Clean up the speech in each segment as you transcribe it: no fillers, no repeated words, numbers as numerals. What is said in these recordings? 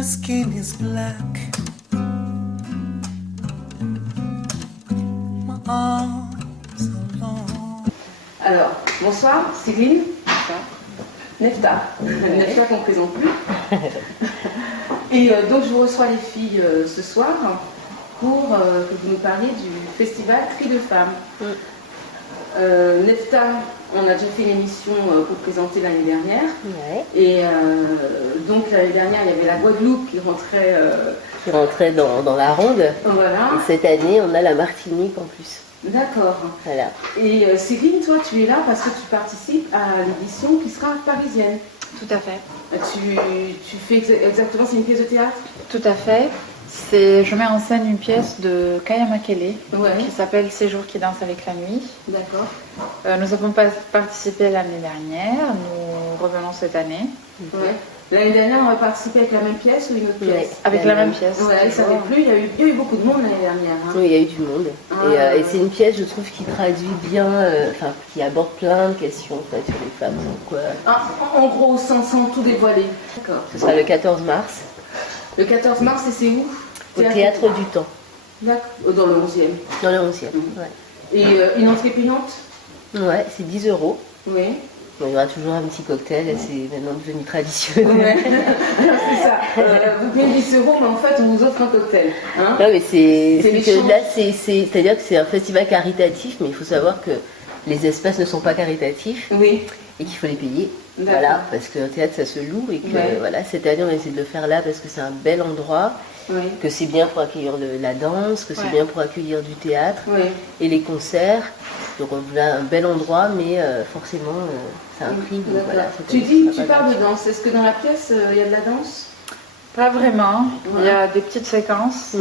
My skin is black. My arms are long. Alors, bonsoir, Céline. Bonsoir. Nefta. Nefta qu'on ne présente plus. Et donc je vous reçois les filles ce soir pour que vous nous parliez du festival Cris de femmes. Nefta, on a déjà fait l'émission pour présenter l'année dernière. Ouais. Et donc l'année dernière, il y avait la Guadeloupe qui rentrait dans la ronde. Voilà. Et cette année, on a la Martinique en plus. D'accord. Voilà. Et Céline, toi, tu es là parce que tu participes à l'édition qui sera parisienne. Tout à fait. Tu fais exactement, c'est une pièce de théâtre? Tout à fait. Je mets en scène une pièce de Kaya Makele qui s'appelle Séjour qui danse avec la nuit. D'accord. Nous avons participé l'année dernière, nous revenons cette année. Ouais. L'année dernière, on va participer avec la même pièce ou une autre pièce? Avec la même pièce. Ouais, ça n'avait plus, il y a eu beaucoup de monde l'année dernière. Hein. Oui, il y a eu du monde. Et c'est une pièce, je trouve, qui traduit bien, qui aborde plein de questions en fait, sur les femmes. Donc, en gros, sans tout dévoiler. D'accord. Ce sera le 14 mars. Le 14 mars, et c'est où? Au Théâtre du Temps. D'accord. Dans le 11e. Dans le 11e, ouais. Et une entrée payante? Ouais, c'est 10 €. Oui. Bon, il y aura toujours un petit cocktail, c'est maintenant devenu traditionnel. Ouais. C'est ça. Vous payez 10 €, mais en fait, on vous offre un cocktail. Hein? Non, mais c'est-à-dire que c'est un festival caritatif, mais il faut savoir que les espaces ne sont pas caritatifs. Oui. Et qu'il faut les payer. Voilà, parce qu'un théâtre, ça se loue. Et que voilà, cette année, on a essayé de le faire là parce que c'est un bel endroit, que c'est bien pour accueillir la danse, que c'est bien pour accueillir du théâtre et les concerts. Donc on a un bel endroit, mais forcément, c'est un prix. Donc, voilà, tu parles de danse. Est-ce que dans la pièce, il y a de la danse? Pas vraiment. Il y a des petites séquences,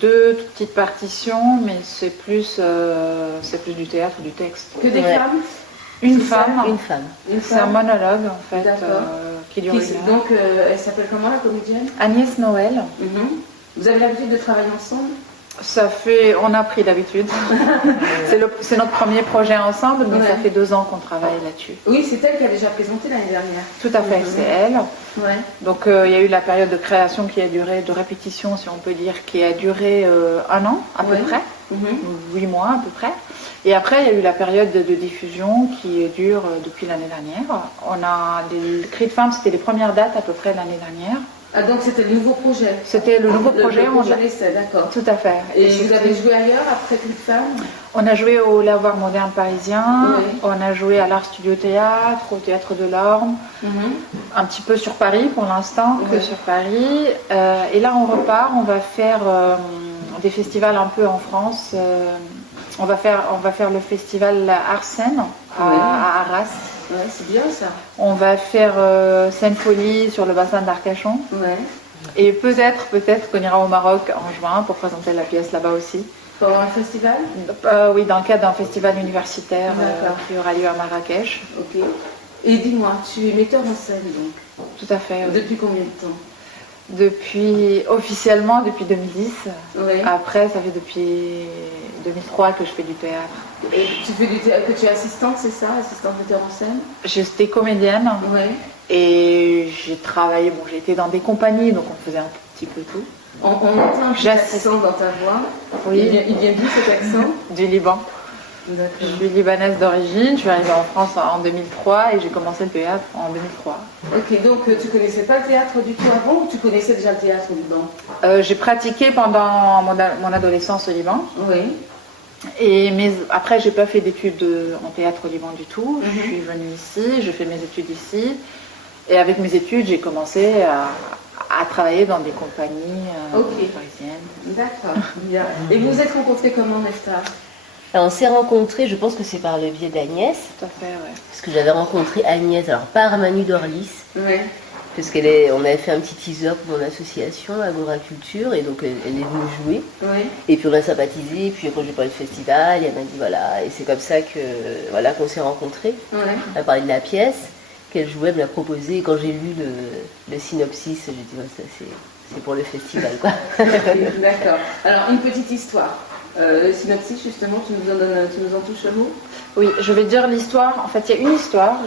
deux petites partitions, mais c'est plus du théâtre, du texte. Que des femmes? Une femme. C'est un monologue en fait qui dure une heure. Donc elle s'appelle comment la comédienne? Agnès Noël. Vous avez l'habitude de travailler ensemble? On a pris l'habitude. C'est notre premier projet ensemble, donc ça fait 2 ans qu'on travaille là-dessus. Oui, c'est elle qui a déjà présenté l'année dernière. Tout à fait, c'est elle. Ouais. Donc il y a eu la période de création qui a duré, de répétition si on peut dire, qui a duré 1 an à peu près, 8 mois à peu près. Et après il y a eu la période de diffusion qui dure depuis l'année dernière. On a des Cris de femmes, c'était les premières dates à peu près l'année dernière. Ah donc c'était le nouveau projet? C'était le nouveau projet. D'accord. Tout à fait. Et vous avez joué ailleurs après Cris de femmes? On a joué au Lavoir Moderne Parisien, on a joué à l'Art Studio Théâtre, au Théâtre de l'Orme, un petit peu sur Paris pour l'instant, que sur Paris. Et là on repart, on va faire des festivals un peu en France. On va faire le festival Arsène à Arras. Ouais, c'est bien ça. On va faire Seine-Folie sur le bassin d'Arcachon. Ouais. Et peut-être qu'on ira au Maroc en juin pour présenter la pièce là-bas aussi. Pendant un festival? Oui, dans le cadre d'un festival universitaire qui aura lieu à Marrakech. Ok. Et dis-moi, tu es metteur en scène donc? Tout à fait. Oui. Depuis combien de temps? Officiellement depuis 2010. Oui. Après, ça fait depuis 2003 que je fais du théâtre. Et tu fais du théâtre, que tu es assistante, c'est ça? Assistante metteur en scène? J'étais comédienne. Oui. Et j'ai travaillé, j'ai été dans des compagnies, donc on faisait un petit peu tout. On entend un petit accent dans ta voix. Oui. Il vient d'où cet accent? Du Liban. Je suis libanaise d'origine, je suis arrivée en France en 2003 et j'ai commencé le théâtre en 2003. Ok, donc tu connaissais pas le théâtre du tout avant ou tu connaissais déjà le théâtre au Liban? J'ai pratiqué pendant mon adolescence au Liban. Oui. Mais après, j'ai pas fait d'études en théâtre au Liban du tout. Je suis venue ici, je fais mes études ici. Et avec mes études, j'ai commencé à travailler dans des compagnies parisiennes. D'accord, bien. Et vous vous êtes rencontrés comment, Nefta? Alors, on s'est rencontrés, je pense que c'est par le biais d'Agnès. Tout à fait, oui. Parce que j'avais rencontré Agnès, alors par Manu Dorlis. Oui. Parce on avait fait un petit teaser pour mon association, Agora Culture, et donc elle est venue jouer. Oui. Et puis on a sympathisé, et puis quand j'ai parlé du festival, elle m'a dit voilà, et c'est comme ça qu'on s'est rencontrés. Oui. On a parlé de la pièce qu'elle jouait, elle me l'a proposée, et quand j'ai lu le synopsis, j'ai dit ça c'est pour le festival quoi. D'accord. Alors une petite histoire. Le synopsis, justement, tu nous en touches le mot? Oui, je vais dire l'histoire. En fait, il y a une histoire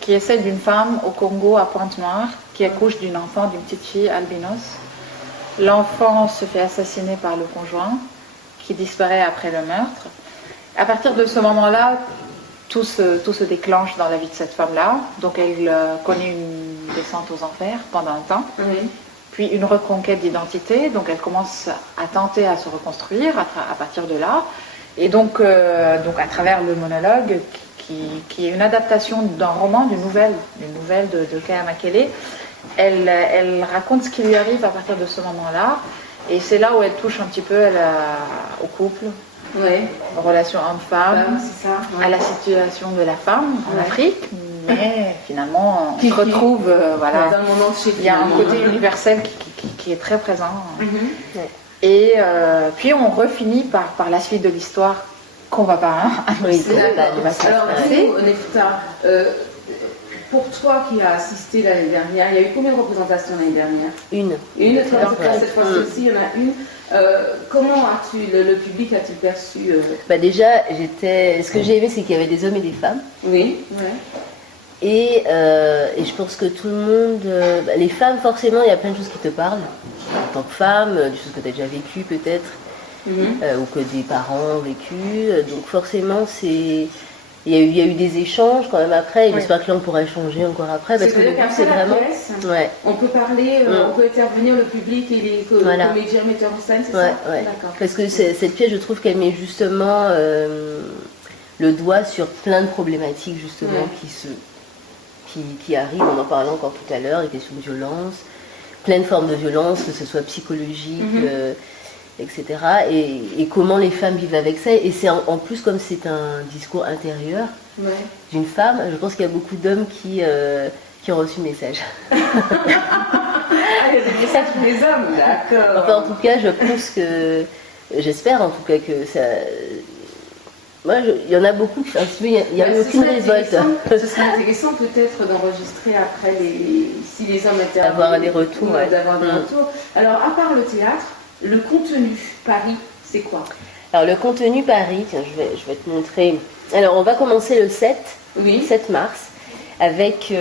qui est celle d'une femme au Congo, à Pointe-Noire, qui accouche d'une enfant, d'une petite fille albinos. L'enfant se fait assassiner par le conjoint, qui disparaît après le meurtre. À partir de ce moment-là, tout se déclenche dans la vie de cette femme-là. Donc elle connaît une descente aux enfers pendant un temps. Oui. Puis une reconquête d'identité. Donc elle commence à tenter à se reconstruire à partir de là. Et donc à travers le monologue, qui est une adaptation d'un roman, d'une nouvelle de Kaya Makele, elle raconte ce qui lui arrive à partir de ce moment-là. Et c'est là où elle touche un petit peu au couple, aux relations hommes-femmes, à la situation de la femme en Afrique. Mais finalement, on se retrouve, voilà, dans le monde entier. Il y a un côté universel qui est très présent. Et puis on refinit par la suite de l'histoire qu'on va pas annoncer. Alors, dis-nous, Nefta, pour toi qui as assisté l'année dernière, il y a eu combien de représentations l'année dernière? Une. Cette fois-ci aussi, il y en a une. Comment le public a-t-il perçu Déjà, ce que j'ai aimé, c'est qu'il y avait des hommes et des femmes. Oui. Et je pense que tout le monde, les femmes forcément, il y a plein de choses qui te parlent en tant que femme, des choses que tu as déjà vécues peut-être, ou que des parents ont vécues. Donc forcément, il y a eu des échanges quand même après. Et j'espère que là on pourra échanger encore après, parce que le but c'est vraiment. On peut parler, on peut intervenir le public et les comédiens, metteurs en scène, c'est ça? D'accord. Parce que cette pièce, je trouve qu'elle met justement le doigt sur plein de problématiques justement qui arrivent, on en parlait encore tout à l'heure, les questions de violence, plein de formes de violence, que ce soit psychologique, etc. Et comment les femmes vivent avec ça. Et c'est en plus, comme c'est un discours intérieur d'une femme, je pense qu'il y a beaucoup d'hommes qui ont reçu le message. Il y a des messages pour les hommes, d'accord. Enfin, en tout cas, je pense que, j'espère en tout cas que ça... Moi, il y en a beaucoup, il n'y a eu aucune révolte. Ce serait intéressant peut-être d'enregistrer après, si les hommes étaient d'avoir des retours. D'avoir des retours. Alors, à part le théâtre, le contenu Paris, c'est quoi? Alors, le contenu Paris, tiens, je vais te montrer. Alors, on va commencer le 7 mars, avec,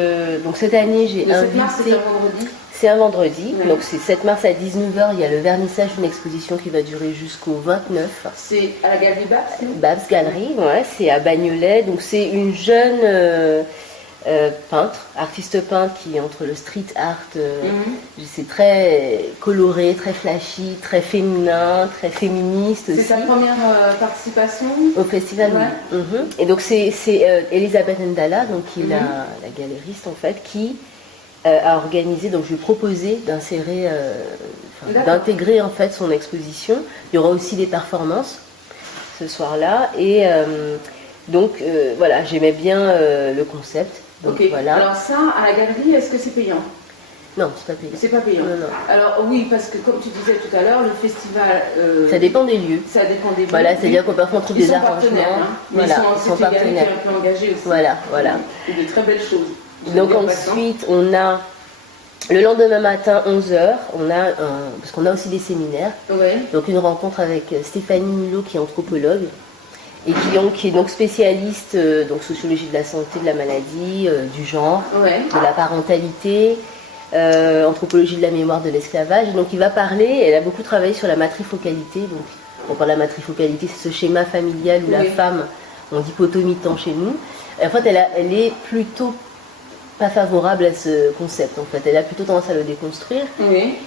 donc cette année, j'ai invité... Le 7 mars, c'est un vendredi? C'est un vendredi, donc c'est 7 mars à 19h, il y a le vernissage d'une exposition qui va durer jusqu'au 29. C'est à la galerie Babs? Babs Galerie, c'est à Bagnolet. Donc c'est une jeune peintre, artiste peintre qui est entre le street art, c'est très coloré, très flashy, très féminin, très féministe aussi. C'est sa première participation au festival, Et donc c'est Elisabeth Ndala, donc qui est la galériste en fait, qui a organisé, donc je lui ai proposé d'intégrer en fait son exposition. Il y aura aussi des performances ce soir-là, et donc voilà, j'aimais bien le concept. Donc, voilà. Alors ça, à la galerie, est-ce que c'est payant? Non, c'est pas payant. C'est pas payant. Non. Alors oui, parce que comme tu disais tout à l'heure, le festival... ça dépend des lieux. Ça dépend des lieux. Voilà, c'est-à-dire qu'on parfois on trouve des arrangements. Voilà, ils sont partenaires. Qui est un peu engagés aussi. Voilà. Et de très belles choses. Donc ensuite, on a le lendemain matin, 11h, parce qu'on a aussi des séminaires. Donc une rencontre avec Stéphanie Mulot, qui est anthropologue, et qui est donc spécialiste donc sociologie de la santé, de la maladie, du genre, de la parentalité, anthropologie de la mémoire de l'esclavage. Donc il va parler, elle a beaucoup travaillé sur la matrifocalité. Donc on parle de la matrifocalité, c'est ce schéma familial où la femme, on dit potomitan chez nous. En fait, elle est plutôt pas favorable à ce concept, en fait. Elle a plutôt tendance à le déconstruire.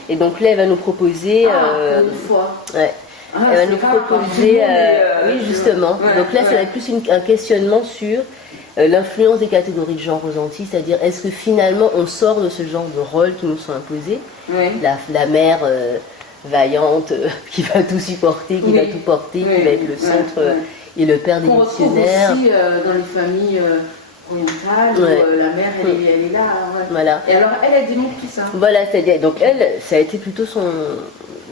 Et donc là, elle va nous proposer... une fois. Elle va nous proposer... oui, justement. Donc là, ça va être plus un questionnement sur l'influence des catégories de genre aux Antilles, c'est-à-dire est-ce que finalement on sort de ce genre de rôles qui nous sont imposés, la mère vaillante qui va tout supporter, qui va tout porter, qui va être le centre et le père des missionnaires. On retrouve aussi dans les familles orientales où la mère elle est là. Voilà. Et alors elle démontre tout ça. Voilà, c'est-à-dire donc elle, ça a été plutôt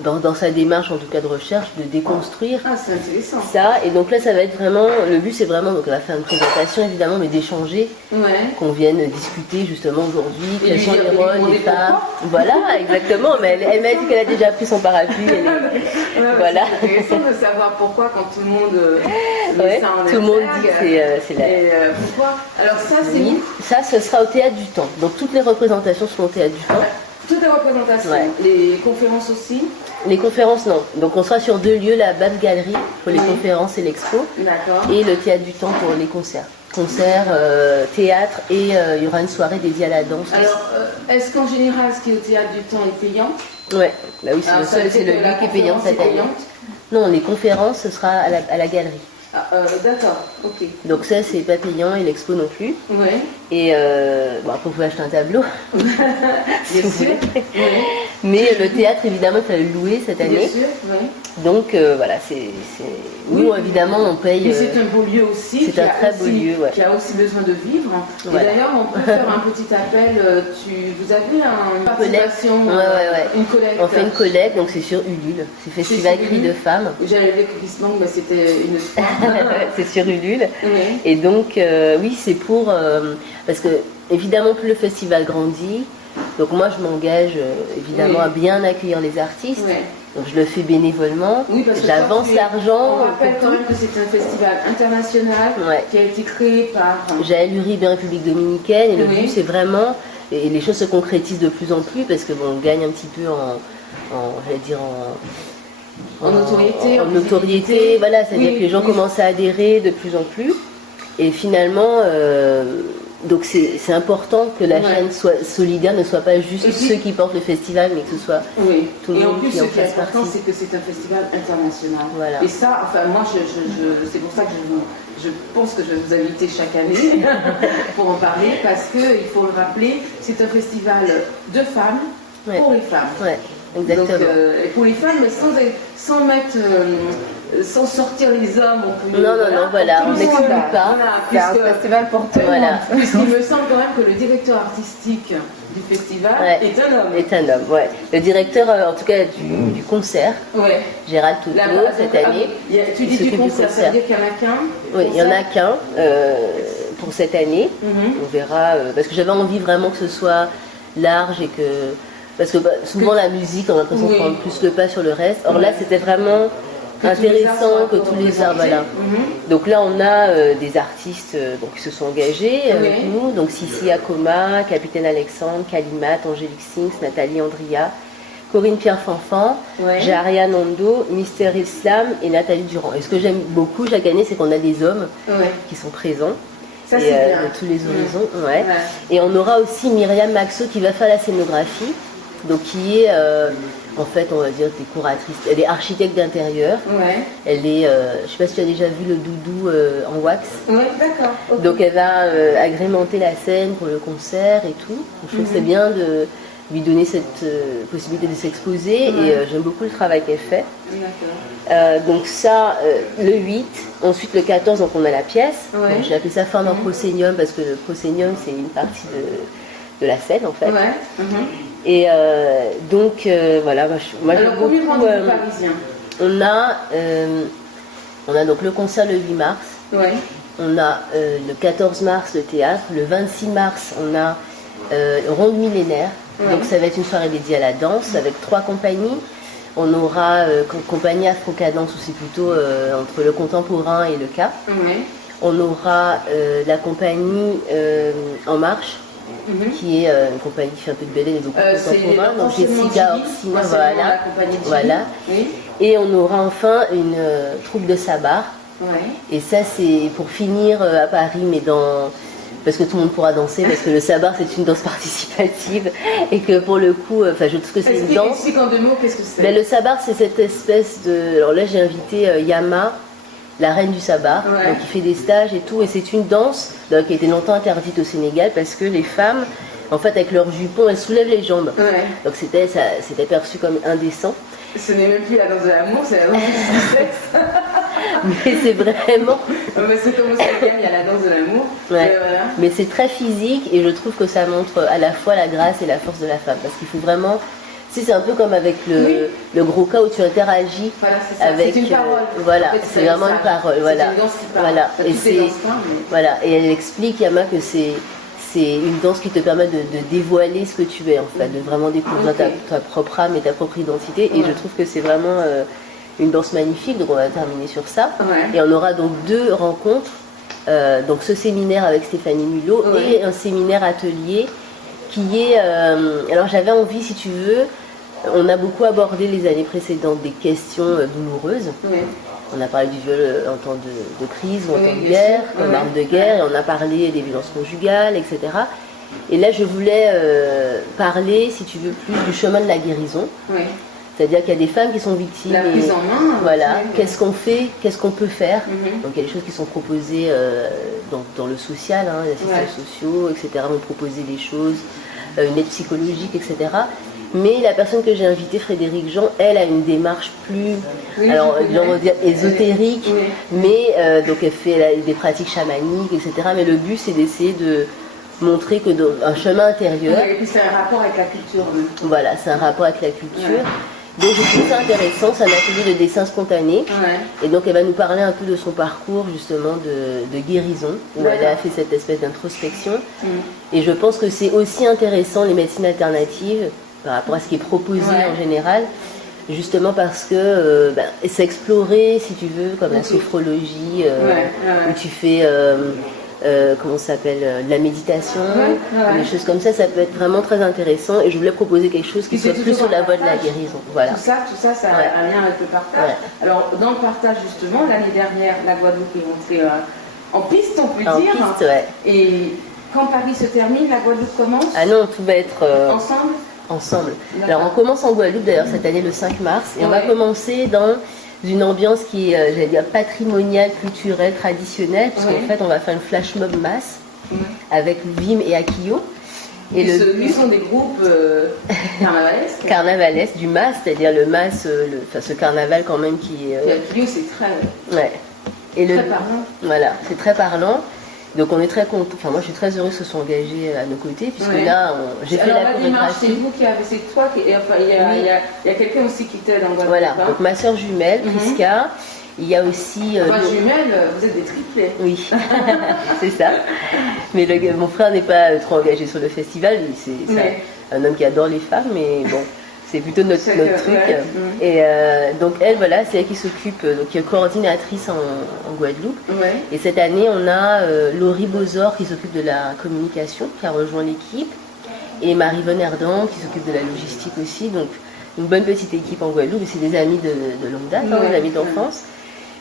dans sa démarche en tout cas de recherche, de déconstruire c'est intéressant. ça. Et donc là, ça va être vraiment, le but c'est vraiment, donc elle va faire une présentation évidemment, mais d'échanger, qu'on vienne discuter justement aujourd'hui, quels sont les rôles des femmes. Voilà, exactement, mais elle m'a dit qu'elle a déjà pris son parapluie. Voilà. C'est intéressant de savoir pourquoi quand tout le monde met ça en tout le monde dit que c'est là. Et pourquoi? Alors ça, c'est où? Ça, ce sera au Théâtre du Temps. Donc toutes les représentations seront au Théâtre du Temps. Toutes les représentations, les conférences aussi? Les conférences, non. Donc on sera sur 2 lieux, la Bab Galerie pour les conférences et l'expo. D'accord. Et le Théâtre du Temps pour les concerts. Concerts, théâtre et il y aura une soirée dédiée à la danse. Alors, est-ce qu'en général, ce qui est au Théâtre du Temps est payant? Ouais, bah oui, c'est le lieu qui est payant cette année. Non, les conférences, ce sera à la galerie. D'accord, ok. Donc ça, c'est pas payant et l'expo non plus. Oui. Et bon, après, vous pouvez acheter un tableau. Bien sûr. Oui. Mais le théâtre, évidemment, il fallait le louer cette année. Bien sûr, oui. Donc voilà, nous, évidemment, on paye. Mais c'est un beau lieu aussi. C'est un très beau lieu, qui a aussi besoin de vivre. Voilà. Et d'ailleurs, on peut faire un petit appel. Vous avez une participation, une collecte. On fait une collecte, donc c'est sur Ulule. C'est Festival Cris de Femmes. J'avais vu que Gismanque, mais c'était une fois. C'est sur Ulule. Oui. Et donc, oui, c'est pour. Parce que, évidemment, plus le festival grandit, donc moi, je m'engage évidemment à bien accueillir les artistes. Oui. Donc, je le fais bénévolement. Oui, parce que j'avance l'argent. On rappelle quand même que c'est un festival international qui a été créé par Jaël Uribe en République dominicaine. Et le but, c'est vraiment. Et les choses se concrétisent de plus en plus parce que bon, on gagne un petit peu en notoriété, voilà, c'est-à-dire que les gens commencent à adhérer de plus en plus. Et finalement, donc c'est important que la chaîne soit solidaire, ne soit pas juste ceux qui portent le festival, mais que ce soit tout le monde qui en fasse partie. Et en plus, ce qui est important, c'est que c'est un festival international. Voilà. Et ça, enfin, moi, c'est pour ça que je pense que je vais vous inviter chaque année pour en parler, parce qu'il faut le rappeler, c'est un festival de femmes pour les femmes. Ouais. Exactement. Donc, pour les femmes, mais sans sortir les hommes. Non, voilà, on n'exclut pas. C'est un festival pour tout le monde. Puisqu'il me semble quand même que le directeur artistique du festival est un homme. Est un homme, ouais. Le directeur, en tout cas, du concert, Gérald Touteau, cette année. Tu dis du concert, ça veut dire qu'il n'y en a qu'un? Oui, il n'y en a qu'un pour cette année. On verra, parce que j'avais envie vraiment que ce soit large et que... Parce que souvent la musique, on a l'impression de prendre plus le pas sur le reste. Or là, c'était vraiment intéressant que tous les arts, voilà. Donc là, on a des artistes qui se sont engagés avec nous. Donc Sissi Akoma, Capitaine Alexandre, Kalimat, Angélique Sings, Nathalie Andria, Corinne Pierre-Fanfan, Jaria Nondo, Mister Islam et Nathalie Durand. Et ce que j'aime beaucoup chaque année, c'est qu'on a des hommes qui sont présents. Ça, c'est bien. De tous les horizons. Et on aura aussi Myriam Maxo qui va faire la scénographie. Donc qui est en fait, on va dire, décoratrice. Elle est architecte d'intérieur. Elle est, je ne sais pas si tu as déjà vu le doudou en wax. Oui, d'accord. Okay. Donc elle va agrémenter la scène pour le concert et tout. Donc, je trouve que c'est bien de lui donner cette possibilité de s'exposer et j'aime beaucoup le travail qu'elle fait. Donc ça, le 8, ensuite le 14, donc on a la pièce. J'ai appelé ça forme en proscenium parce que le proscenium c'est une partie de la scène en fait. Et donc voilà, moi alors combien de rendez-vous parisiens? On a donc le concert le 8 mars. On a le 14 mars le théâtre. Le 26 mars on a Ronde millénaire. Donc ça va être une soirée dédiée à la danse avec 3 compagnies. On aura compagnie Afro-Cadence où c'est plutôt entre le contemporain et le cas. On aura la compagnie En Marche. Qui est une compagnie qui fait un peu de ballet et donc contemporain, donc Jessica Orsina, voilà. Et on aura enfin une troupe de sabar. Et ça c'est pour finir à Paris, mais parce que tout le monde pourra danser, parce que le sabar c'est une danse participative et que pour le coup, je trouve que c'est une danse. Explique en 2 mots, qu'est-ce que c'est? Le sabar c'est cette espèce de. Alors là j'ai invité Yama, la reine du sabar, donc qui fait des stages et tout, et c'est une danse qui a été longtemps interdite au Sénégal parce que les femmes, en fait, avec leurs jupons, elles soulèvent les jambes. Donc c'était perçu comme indécent. Ce n'est même plus la danse de l'amour, c'est la danse du sexe. Mais c'est vraiment. Mais c'est comme au Sénégal, il y a la danse de l'amour. Mais c'est très physique et je trouve que ça montre à la fois la grâce et la force de la femme parce qu'il faut vraiment. c'est un peu comme avec le gros cas où tu interagis avec. C'est une parole. Voilà, en fait, c'est vraiment une parole. Voilà. C'est une danse qui parle. Voilà. Et voilà. Et elle explique, Yama, que c'est une danse qui te permet de dévoiler ce que tu es, en fait, de vraiment découvrir ta propre âme et ta propre identité. Et je trouve que c'est vraiment une danse magnifique. Donc on va terminer sur ça. Et on aura donc 2 rencontres. Donc ce séminaire avec Stéphanie Mulot et un séminaire atelier qui est... alors j'avais envie, si tu veux, on a beaucoup abordé les années précédentes des questions douloureuses. On a parlé du viol en temps de crise ou en temps de guerre, comme arme de guerre, et on a parlé des violences conjugales, etc. Et là je voulais parler, si tu veux, plus du chemin de la guérison. C'est-à-dire qu'il y a des femmes qui sont victimes. La prise en main. Voilà. Qu'est-ce qu'on fait? Qu'est-ce qu'on peut faire? Donc il y a des choses qui sont proposées dans le social, les assistants sociaux, etc. vont proposer des choses, une aide psychologique, etc. Mais la personne que j'ai invitée, Frédéric Jean, elle a une démarche plus, alors on va dire ésotérique, mais donc elle fait des pratiques chamaniques, etc. Mais le but c'est d'essayer de montrer que dans un chemin intérieur. Et puis c'est un rapport avec la culture. Voilà, c'est un rapport avec la culture. Donc je trouve ça intéressant, c'est un atelier de dessin spontané. Et donc elle va nous parler un peu de son parcours justement de guérison, où elle a fait cette espèce d'introspection. Et je pense que c'est aussi intéressant les médecines alternatives par rapport à ce qui est proposé en général, justement parce que c'est exploré, si tu veux, comme la sophrologie, où tu fais... comment ça s'appelle, la méditation, des choses comme ça peut être vraiment très intéressant et je voulais proposer quelque chose qui soit plus sur la voie de la guérison. Voilà. Tout ça, ça a un lien avec le partage. Alors dans le partage justement, l'année dernière, la Guadeloupe est montée en piste, on peut dire. Piste, Et quand Paris se termine, la Guadeloupe commence. Ah non, tout va être ensemble. Alors on commence en Guadeloupe d'ailleurs cette année le 5 mars et on va commencer dans une ambiance qui est, j'allais dire, patrimoniale, culturelle, traditionnelle, puisqu'en fait on va faire une flash mob masse avec Vim et Akio. Et ils sont des groupes carnavalesques. Carnavalesques, du mas, c'est-à-dire le mas, ce carnaval quand même qui est... Akio c'est très... Ouais. Et très parlant. Voilà, c'est très parlant. Donc on est très content, enfin moi je suis très heureuse qu'ils se sont engagés à nos côtés, puisque là j'ai fait la chorégraphie. C'est vous qui avez, c'est toi, enfin il y a quelqu'un aussi qui t'aide en Guadeloupe. Voilà, donc ma soeur jumelle, Priska, il y a aussi... Enfin jumelle, vous êtes des triplés. Oui, c'est ça. Mais mon frère n'est pas trop engagé sur le festival, c'est un homme qui adore les femmes, mais bon... C'est plutôt notre truc. Et donc elle, voilà, c'est elle qui s'occupe, donc qui est coordinatrice en Guadeloupe. Et cette année, on a Laurie Bozor qui s'occupe de la communication, qui a rejoint l'équipe, et Marie-Vonne Herdan qui s'occupe de la logistique aussi. Donc une bonne petite équipe en Guadeloupe. Et c'est des amis de longue date, des amis d'enfance.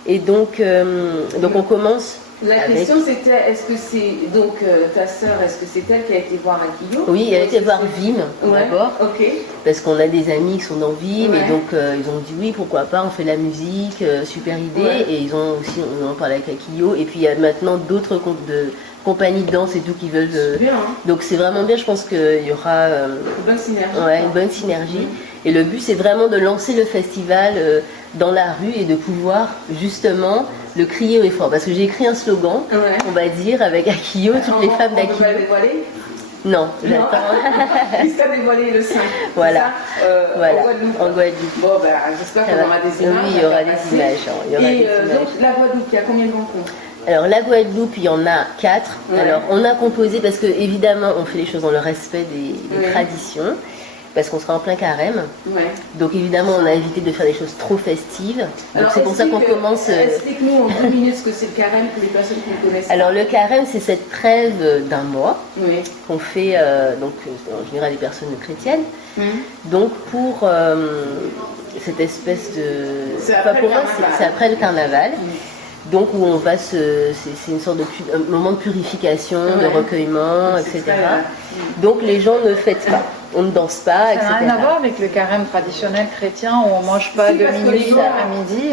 Et donc on commence. La question c'était, est-ce que c'est donc ta sœur, est-ce que c'est elle qui a été voir Akio? Oui, elle a été voir Vim d'abord, parce qu'on a des amis qui sont dans Vim et donc ils ont dit oui, pourquoi pas, on fait de la musique, super idée, et on en parle avec Akio, et puis il y a maintenant d'autres compagnies de danse et tout qui veulent... Donc c'est vraiment bien, je pense qu'il y aura une bonne synergie. Une bonne synergie. Et le but c'est vraiment de lancer le festival dans la rue et de pouvoir justement le crier haut et fort. Parce que j'ai écrit un slogan, on va dire, avec Akio, toutes les femmes d'Akio. On va le dévoiler? Non, j'attends. Il sera dévoilé le 5. Voilà, en Guadeloupe. Bon, j'espère qu'on aura des images. Oui, il y aura des images. Donc la Guadeloupe, il y a combien de rencontres? Alors la Guadeloupe, il y en a 4. Alors on a composé, parce que évidemment on fait les choses dans le respect des traditions, parce qu'on sera en plein carême. Donc évidemment on a évité de faire des choses trop festives. Donc c'est pour ça qu'on commence... Explique-nous en 2 minutes ce que c'est le carême pour les personnes qui ne connaissent pas. Alors le carême, c'est cette trêve d'un mois qu'on fait en général les personnes chrétiennes. Donc pour cette espèce de... Pour moi c'est après le carnaval. Donc où on va c'est une sorte de moment de purification, de recueillement, etc. Donc les gens ne fêtent pas, on ne danse pas, etc. Ça n'a rien à voir avec le carême traditionnel chrétien où on ne mange pas de minuit à midi.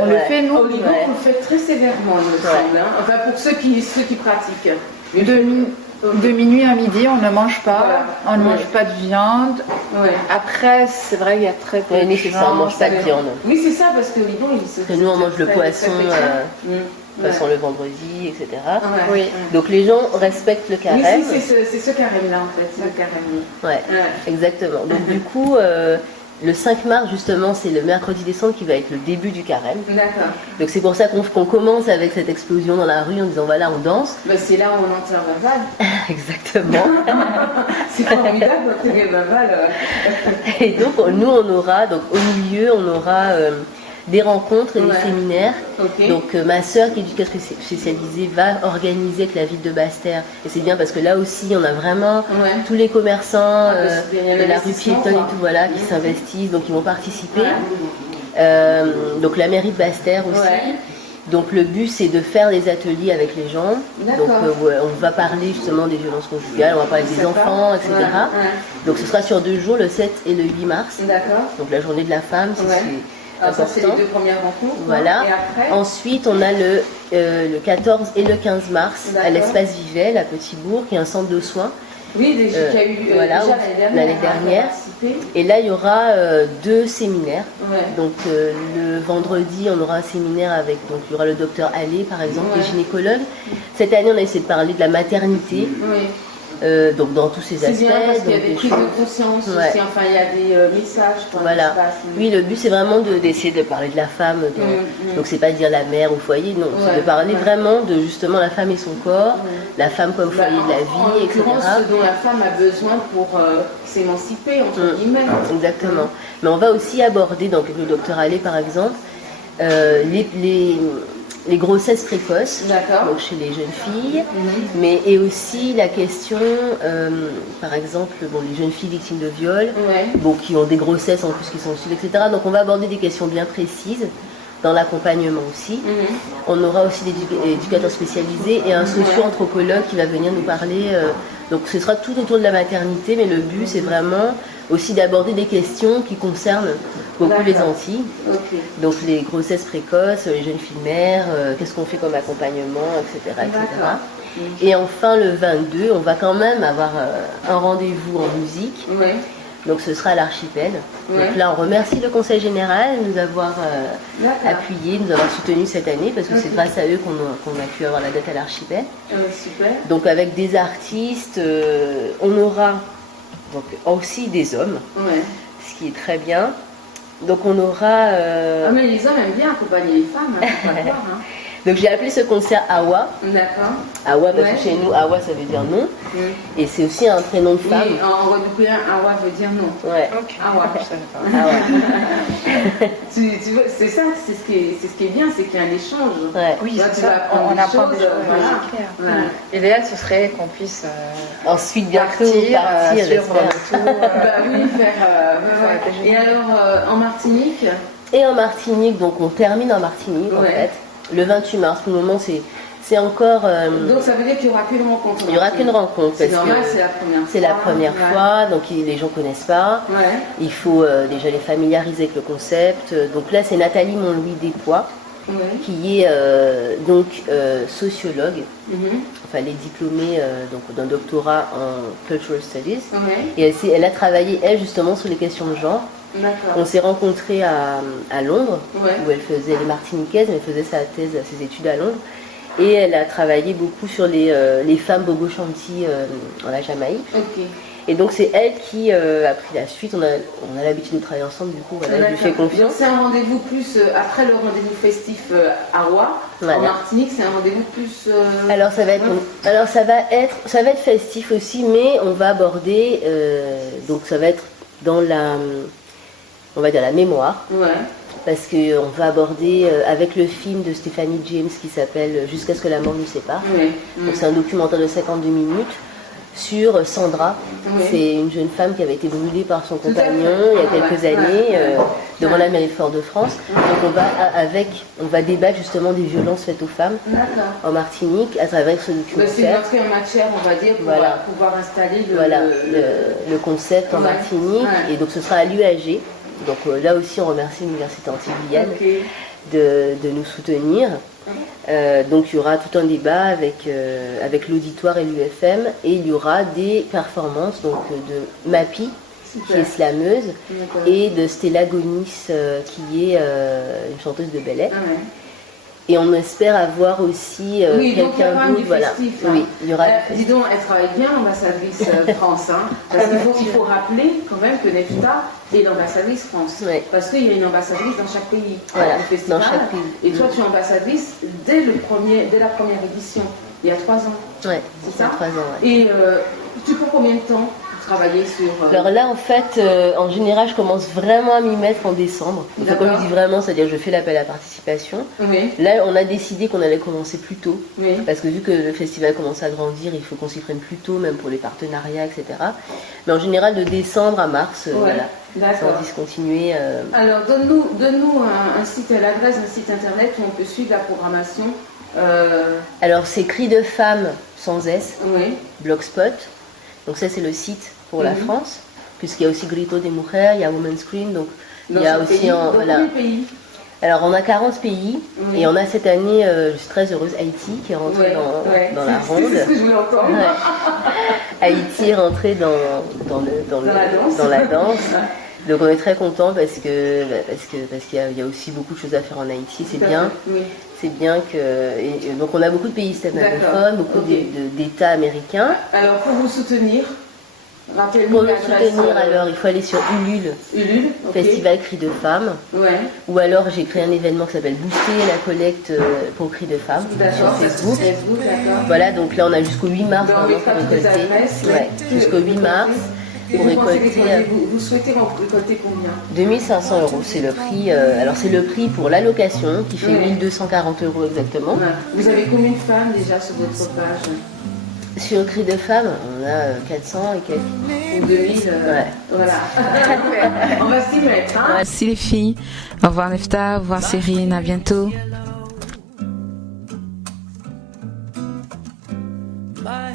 On le fait nous. Au Liban, on le fait très sévèrement, il me semble. Enfin pour ceux qui pratiquent. De minuit à midi, on ne mange pas. Voilà. On ne mange pas de viande. Ouais. Après, c'est vrai qu'il y a très peu de c'est ça, on mange pas de viande. Oui, c'est ça, parce que Lidon, il se... Parce que nous, on mange le poisson, poisson Ouais. le vendredi, etc. Ouais. Oui. Donc les gens respectent le carême. Oui, c'est ce carême-là, en fait, c'est le carême. Ouais, Ouais. exactement. Donc du coup, le 5 mars, justement, c'est le mercredi décembre qui va être le début du carême. D'accord. Donc c'est pour ça qu'on commence avec cette explosion dans la rue en disant voilà, on danse. Bah, c'est là où on enterre Baval. Exactement. C'est formidable d'enterrer Baval. Et donc nous, on aura, donc au milieu, on aura des rencontres et des Ouais. séminaires. Ok. Donc ma sœur qui est éducatrice spécialisée va organiser avec la ville de Basse-Terre. Et c'est bien parce que là aussi, on a vraiment Ouais. tous les commerçants parce qu'il y a un de la rue investissement, piétonne et quoi. tout, voilà, qui s'investissent, donc ils vont participer. Ouais. Donc la mairie de Basse-Terre aussi. Ouais. Donc le but c'est de faire des ateliers avec les gens. D'accord. Donc ouais, on va parler justement des violences conjugales, on va parler des Sympa. enfants, etc. Ouais, ouais. Donc ce sera sur 2 jours, le 7 et le 8 mars. D'accord. Donc la journée de la femme, Ouais. c'est Alors ça, c'est les important. 2 premières rencontres. Voilà. Et après Ensuite, on a le 14 et le 15 mars à D'accord. l'Espace Vivet, à Petit-Bourg, qui est un centre de soins. Oui, qu'il y a eu voilà, déjà l'année dernière. Et là, il y aura 2 séminaires. Ouais. Donc le vendredi, on aura un séminaire avec, donc il y aura le docteur Allais par exemple, Ouais. qui est gynécologue. Cette année, on a essayé de parler de la maternité, Oui. donc dans tous ses C'est aspects. bien parce qu'il y a donc des des prises choses. de conscience Ouais. aussi, enfin il y a des messages. Quoi, Voilà. qui se passent. Oui, le but c'est vraiment d'essayer de parler de la femme. Donc c'est pas dire la mère au foyer, non. Ouais, C'est de parler ouais. vraiment de justement la femme et son corps, Ouais. la femme comme Bah, foyer de la en vie, etc. l'occurrence, ce dont la femme a besoin pour s'émanciper, entre guillemets. Exactement. Mais on va aussi aborder, donc avec le docteur Allais par exemple, les grossesses précoces, D'accord. donc chez les jeunes filles, mais et aussi la question, par exemple, bon, les jeunes filles victimes de viol, Ouais. bon, qui ont des grossesses en plus qui sont suivies, etc. Donc on va aborder des questions bien précises dans l'accompagnement aussi. On aura aussi des éducateurs spécialisés et un socio-anthropologue qui va venir nous parler. Donc ce sera tout autour de la maternité, mais le but c'est vraiment aussi d'aborder des questions qui concernent beaucoup les Antilles. Ok. Donc les grossesses précoces, les jeunes filles mères, qu'est-ce qu'on fait comme accompagnement, etc. etc. D'accord. Et enfin le 22, on va quand même avoir un rendez-vous en musique. Ouais. Donc ce sera à l'Archipel. Ouais. Donc là on remercie le Conseil Général de nous avoir D'accord. appuyés, de nous avoir soutenus cette année parce que c'est grâce à eux qu'on a pu avoir la date à l'Archipel. Super. Donc avec des artistes, on aura donc aussi des hommes, Ouais. ce qui est très bien. Donc on aura... Ah, mais les hommes aiment bien accompagner les femmes, hein, faut pas le voir. Hein. Donc j'ai appelé ce concert Awa. D'accord. Awa parce Ouais. que chez nous, Awa ça veut dire non. Et c'est aussi un prénom de femme. Oui, en guadeloupéen, Awa veut dire non. Ouais. Awa. Je savais pas. Awa. Tu vois, c'est ça, c'est ce qui est bien, c'est qu'il y a un échange. Ouais. Oui, Là, c'est tu vas ça. apprendre On des apprend des choses, choses, voilà. c'est clair. Voilà. L'idéal, ce serait qu'on puisse Ensuite bientôt partir, suivre j'espère. le tour. Bah oui, faire. Ouais. Et alors, en Martinique Et en Martinique, donc on termine en Martinique en Ouais. fait. Le 28 mars, pour le moment c'est encore... donc ça veut dire qu'il n'y aura qu'une rencontre. il n'y aura qu'une rencontre C'est parce normal, que c'est la première fois. c'est la première Ouais. fois, donc les gens ne connaissent pas. Ouais. Il faut déjà les familiariser avec le concept. Donc là c'est Nathalie Montlouis Despois Ouais. qui est sociologue. Mhm. Enfin, elle est diplômée donc, d'un doctorat en Cultural Studies. Ouais. Et elle a travaillé, elle, justement, sur les questions de genre. D'accord. On s'est rencontrés à Londres, Ouais. où elle faisait les martiniquaises, mais elle faisait sa thèse, ses études à Londres. Et elle a travaillé beaucoup sur les femmes Bobo Shanti en la Jamaïque. Ok. Et donc c'est elle qui a pris la suite. On a l'habitude de travailler ensemble, du coup, voilà, je lui fais D'accord. Donc confiance. c'est un rendez-vous plus après le rendez-vous festif à Rouen. Voilà. En Martinique, c'est un rendez-vous plus. Alors ça va être, Ouais. alors ça va être festif aussi, mais on va aborder, donc ça va être dans on va dire la mémoire, Ouais. parce qu'on va aborder avec le film de Stephanie James qui s'appelle Jusqu'à ce que la mort nous sépare. Ouais. Donc c'est un documentaire de 52 minutes sur Sandra. Oui. C'est une jeune femme qui avait été brûlée par son à fait. compagnon il y a Ah, quelques ouais, années ouais. devant Ouais. la mairie de Fort-de-France. Donc on va débattre justement des violences faites aux femmes D'accord. en Martinique à travers ce Bah, c'est une documentaire. entrée en matière, on va dire, pour Voilà. pouvoir installer Voilà, le concept en Ouais, Martinique. ouais. Et donc ce sera à l'UAG. Donc là aussi on remercie l'Université Antilles-Guyane Ok. de nous soutenir. Donc il y aura tout un débat avec l'auditoire et l'UFM, et il y aura des performances donc, de Mapi, qui est slameuse, et de Stella Gonis, qui est une chanteuse de ballet. Et on espère avoir aussi quelqu'un d'autre. Voilà. Oui, il y aura dis donc, elle travaille bien, l'ambassadrice France. Hein, parce qu'il faut rappeler quand même que Nefta est l'ambassadrice France. Ouais. Parce qu'il y a une ambassadrice dans chaque pays. Voilà, au festival. dans chaque pays. Et toi, tu es ambassadrice dès la première édition, il y a 3 ans. Oui, c'est ça 3 ans. Ouais. Et tu prends combien de temps travailler sur... Alors là, en fait, en général, je commence vraiment à m'y mettre en décembre. Donc, comme je dis vraiment, c'est-à-dire que je fais l'appel à participation. Oui. Là, on a décidé qu'on allait commencer plus tôt. Oui. Parce que vu que le festival commence à grandir, il faut qu'on s'y prenne plus tôt, même pour les partenariats, etc. Mais en général, de décembre à mars, voilà. D'accord. Sans discontinuer. Alors, donne-nous un site, l'adresse d'un site internet où on peut suivre la programmation. Alors, c'est Cris de femmes sans S, oui. Blogspot. Donc ça, c'est le site pour la France, puisqu'il y a aussi Grito des Mujeres, il y a Women's Screen, donc il y a aussi combien de pays? Alors on a 40 pays, et on a cette année, je suis très heureuse, Haïti qui est rentrée dans la ronde. C'est ce que je voulais entendre. Haïti est rentrée dans la danse. Donc on est très content parce qu'il y a aussi beaucoup de choses à faire en Haïti, c'est bien. Oui. C'est bien que... donc on a beaucoup de pays hispanophones, beaucoup d'États américains. Alors pour vous soutenir, rappelez-nous pour nous soutenir, alors il faut aller sur Ulule, Festival Cris de Femmes. Ouais. Ou alors j'ai créé un événement qui s'appelle Booster la collecte pour Cris de Femmes sur Facebook. Voilà, donc là on a jusqu'au 8 mars pour récolter. Jusqu'au 8 mars. Pour récolter, vous souhaitez récolter combien? 2500 €, c'est le prix. Alors c'est le prix pour l'allocation qui fait 1240 € exactement. Ouais. Vous avez combien de femmes déjà sur votre page? Sur Cris de Femmes, on a 400 et quelques. Ou 2000. Voilà. On va s'y mettre. Hein. Merci les filles. Au revoir Nefta, au revoir Cyrine, à bientôt. My